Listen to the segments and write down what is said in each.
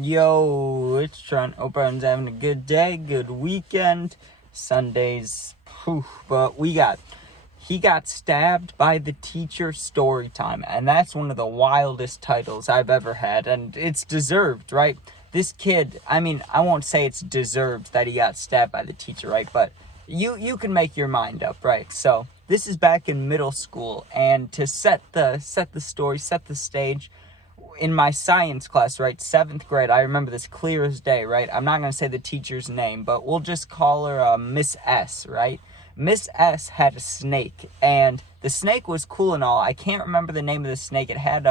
Yo, it's Trent. Hope everyone's having a good day, good weekend. Sundays, but he got stabbed by the teacher. Storytime, and that's one of the wildest titles I've ever had, and it's deserved, right? This kid, I won't say it's deserved that he got stabbed by the teacher, right? But you can make your mind up, right? So this is back in middle school, and to set the story, set the stage, in my science class, right, 7th grade, I remember this clear as day, right? I'm not going to say the teacher's name, but we'll just call her Miss S, right? Miss S had a snake, and the snake was cool and all. I can't remember the name of the snake. It had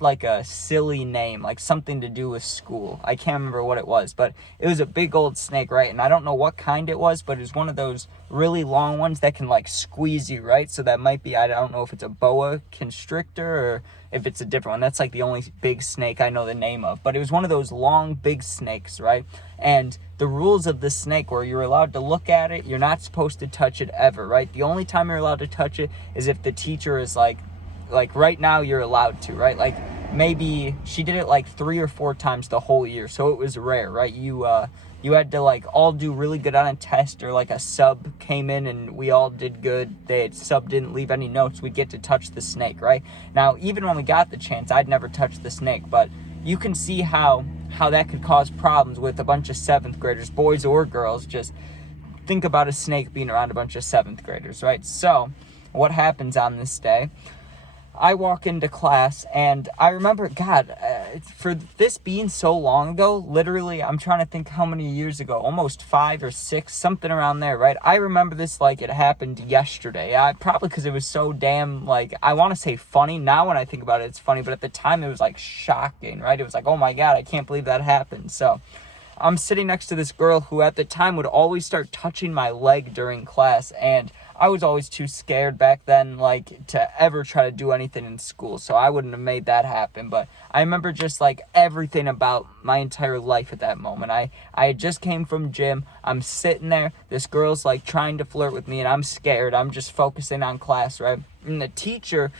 like a silly name, like something to do with school. I can't remember what it was, but it was a big old snake, right? And I don't know what kind it was, but it was one of those really long ones that can like squeeze you, right? So that might be, I don't know if it's a boa constrictor or if it's a different one. That's like the only big snake I know the name of, but it was one of those long, big snakes, right? And the rules of the snake were you're allowed to look at it. You're not supposed to touch it ever, right? The only time you're allowed to touch it is if the teacher is like right now you're allowed to, right? Like maybe she did it like 3 or 4 times the whole year, so it was rare, right? You had to like all do really good on a test, or like a sub came in and we all did good. The sub didn't leave any notes. We'd get to touch the snake, right? Now, even when we got the chance, I'd never touched the snake, but you can see how that could cause problems with a bunch of 7th graders, boys or girls. Just think about a snake being around a bunch of 7th graders, right? So what happens on this day? I walk into class, and I remember, for this being so long ago, literally, I'm trying to think how many years ago, almost 5 or 6, something around there, right? I remember this like it happened yesterday. Probably because it was so damn, like, I want to say funny. Now when I think about it, it's funny, but at the time it was like shocking, right? It was like, oh my God, I can't believe that happened. So I'm sitting next to this girl who at the time would always start touching my leg during class, and I was always too scared back then, like, to ever try to do anything in school, so I wouldn't have made that happen. But I remember just, like, everything about my entire life at that moment. I had just came from gym. I'm sitting there. This girl's, like, trying to flirt with me, and I'm scared. I'm just focusing on class, right? And the teacher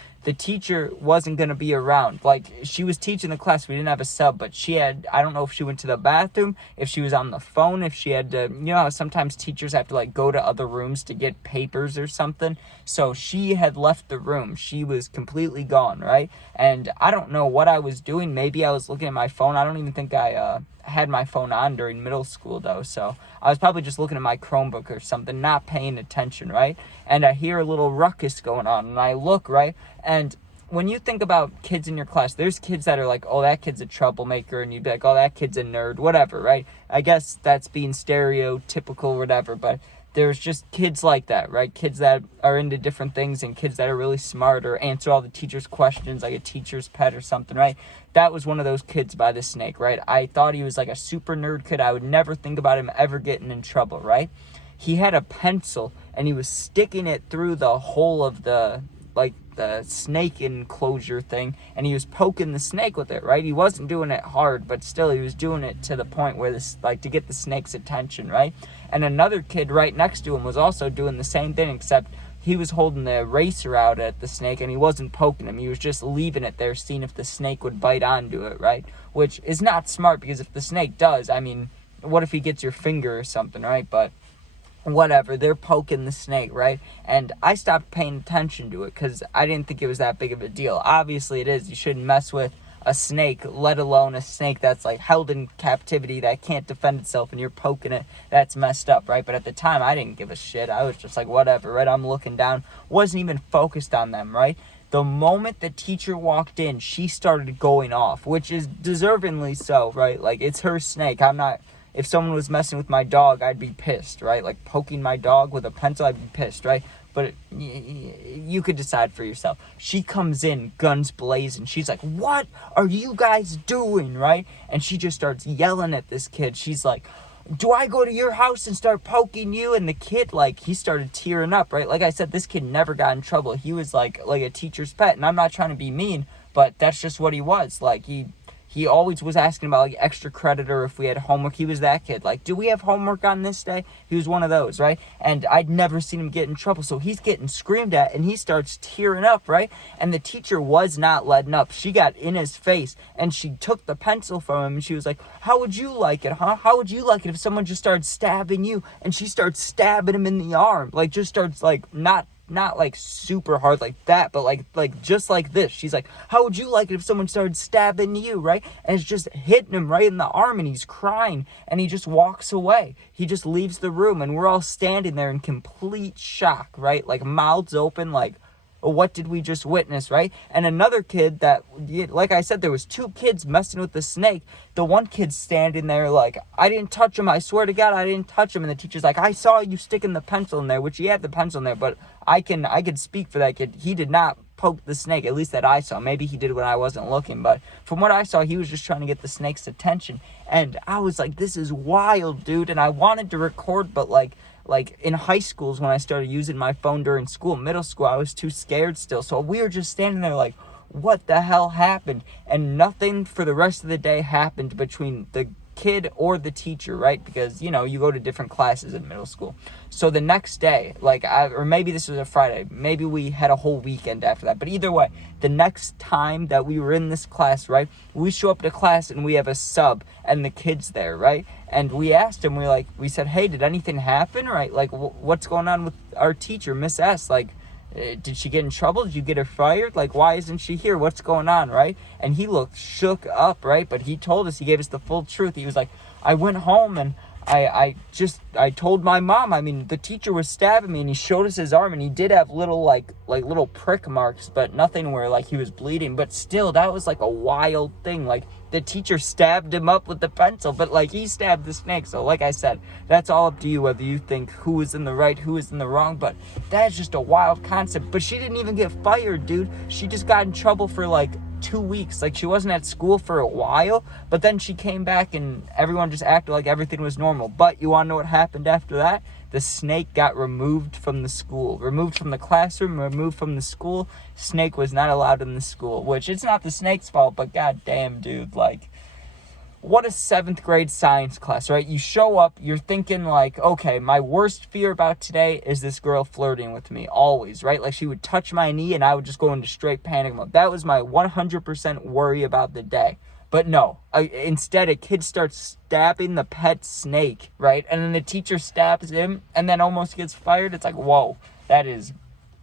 wasn't going to be around. Like, she was teaching the class. We didn't have a sub, but I don't know if she went to the bathroom, if she was on the phone, if she had to, how sometimes teachers have to, like, go to other rooms to get papers or something. So she had left the room. She was completely gone, right? And I don't know what I was doing. Maybe I was looking at my phone. I don't even think I had my phone on during middle school, though, so I was probably just looking at my Chromebook or something, not paying attention, right? And I hear a little ruckus going on, and I look, right? And when you think about kids in your class, there's kids that are like, oh, that kid's a troublemaker, and you'd be like, oh, that kid's a nerd, whatever, right? I guess that's being stereotypical, whatever, but there's just kids like that, right? Kids that are into different things, and kids that are really smart or answer all the teacher's questions like a teacher's pet or something, right? That was one of those kids by the snake, right? I thought he was like a super nerd kid. I would never think about him ever getting in trouble, right? He had a pencil, and he was sticking it through the hole of the snake enclosure thing, and he was poking the snake with it, right? He wasn't doing it hard, but still he was doing it to the point where to get the snake's attention, right? And another kid right next to him was also doing the same thing, except he was holding the eraser out at the snake, and he wasn't poking him. He was just leaving it there, seeing if the snake would bite onto it, right? Which is not smart, because if the snake does, what if he gets your finger or something, right? But whatever, they're poking the snake, right? And I stopped paying attention to it because I didn't think it was that big of a deal. Obviously it is. You shouldn't mess with a snake, let alone a snake that's like held in captivity that can't defend itself, and you're poking it. That's messed up, right? But at the time I didn't give a shit. I was just like, whatever, right? I'm looking down, wasn't even focused on them, right? The moment the teacher walked in, she started going off, which is deservingly so, right? Like, it's her snake. If someone was messing with my dog, I'd be pissed, right? Like, poking my dog with a pencil, I'd be pissed, right? But you could decide for yourself. She comes in, guns blazing. She's like, what are you guys doing, right? And she just starts yelling at this kid. She's like, do I go to your house and start poking you? And the kid, like, he started tearing up, right? Like I said, this kid never got in trouble. He was like a teacher's pet. And I'm not trying to be mean, but that's just what he was. Like, he he always was asking about like extra credit or if we had homework. He was that kid. Like, do we have homework on this day? He was one of those, right? And I'd never seen him get in trouble. So he's getting screamed at and he starts tearing up, right? And the teacher was not letting up. She got in his face and she took the pencil from him and she was like, how would you like it, huh? How would you like it if someone just started stabbing you? And she starts stabbing him in the arm. Like, just starts like not like super hard like that, but like just like this. She's like, how would you like it if someone started stabbing you, right? And it's just hitting him right in the arm and he's crying and he just walks away. He just leaves the room and we're all standing there in complete shock, right? Like mouths open, like, what did we just witness, right? And another kid that, like I said, there was 2 kids messing with the snake. The one kid standing there like, I didn't touch him. I swear to God, I didn't touch him. And the teacher's like, I saw you sticking the pencil in there, which he had the pencil in there, but I could speak for that kid. He did not poke the snake, at least that I saw. Maybe he did when I wasn't looking, but from what I saw, he was just trying to get the snake's attention. And I was like, this is wild, dude. And I wanted to record, but like in high schools when I started using my phone during school, middle school, I was too scared still. So we were just standing there like, what the hell happened? And nothing for the rest of the day happened between the kid or the teacher, right? Because, you go to different classes in middle school. So the next day, or maybe this was a Friday, maybe we had a whole weekend after that. But either way, the next time that we were in this class, right, we show up to class and we have a sub and the kid's there, right? And we asked him, we said, hey, did anything happen, right? Like, what's going on with our teacher, Miss S? Like, did she get in trouble? Did you get her fired? Like, why isn't she here? What's going on, right? And he looked shook up, right? But he told us, he gave us the full truth. He was like, I went home and I told my mom. I mean, the teacher was stabbing me and he showed us his arm and he did have little like little prick marks, but nothing where like he was bleeding. But still, that was like a wild thing. Like, the teacher stabbed him up with the pencil, but like he stabbed the snake. So like I said, that's all up to you whether you think who is in the right, who is in the wrong. But that's just a wild concept. But she didn't even get fired, dude. She just got in trouble for like 2 weeks. Like, she wasn't at school for a while, but then she came back and everyone just acted like everything was normal. But you want to know what happened after that? The snake got removed from the school, removed from the classroom, removed from the school. Snake was not allowed in the school, which it's not the snake's fault, but goddamn, dude, like, what a 7th grade science class, right? You show up, you're thinking like, okay, my worst fear about today is this girl flirting with me, always, right? Like, she would touch my knee and I would just go into straight panic mode. That was my 100% worry about the day. But no, instead a kid starts stabbing the pet snake, right? And then the teacher stabs him and then almost gets fired. It's like, whoa, that is,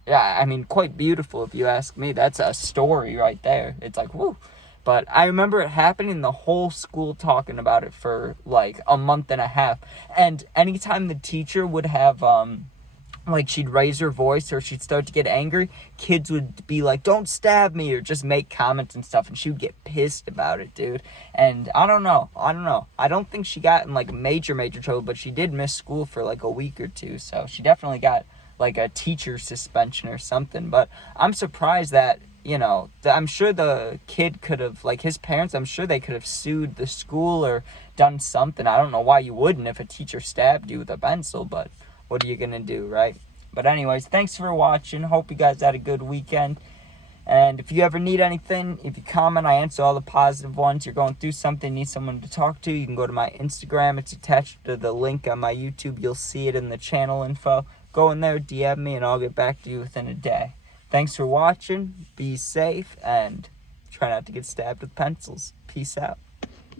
yeah, I mean, quite beautiful if you ask me. That's a story right there. It's like, whoo. But I remember it happening, the whole school talking about it for like a month and a half. And anytime the teacher would have, like, she'd raise her voice or she'd start to get angry, kids would be like, don't stab me, or just make comments and stuff, and she would get pissed about it, dude. And I don't know. I don't think she got in like major trouble, but she did miss school for like a week or two, so she definitely got like a teacher suspension or something. But I'm surprised that, I'm sure the kid could have, like, his parents, I'm sure they could have sued the school or done something. I don't know why you wouldn't if a teacher stabbed you with a pencil, but what are you gonna do, right? But anyways, thanks for watching. Hope you guys had a good weekend. And if you ever need anything, if you comment, I answer all the positive ones. You're going through something, need someone to talk to, you can go to my Instagram. It's attached to the link on my YouTube. You'll see it in the channel info. Go in there, DM me, and I'll get back to you within a day. Thanks for watching. Be safe, and try not to get stabbed with pencils. Peace out.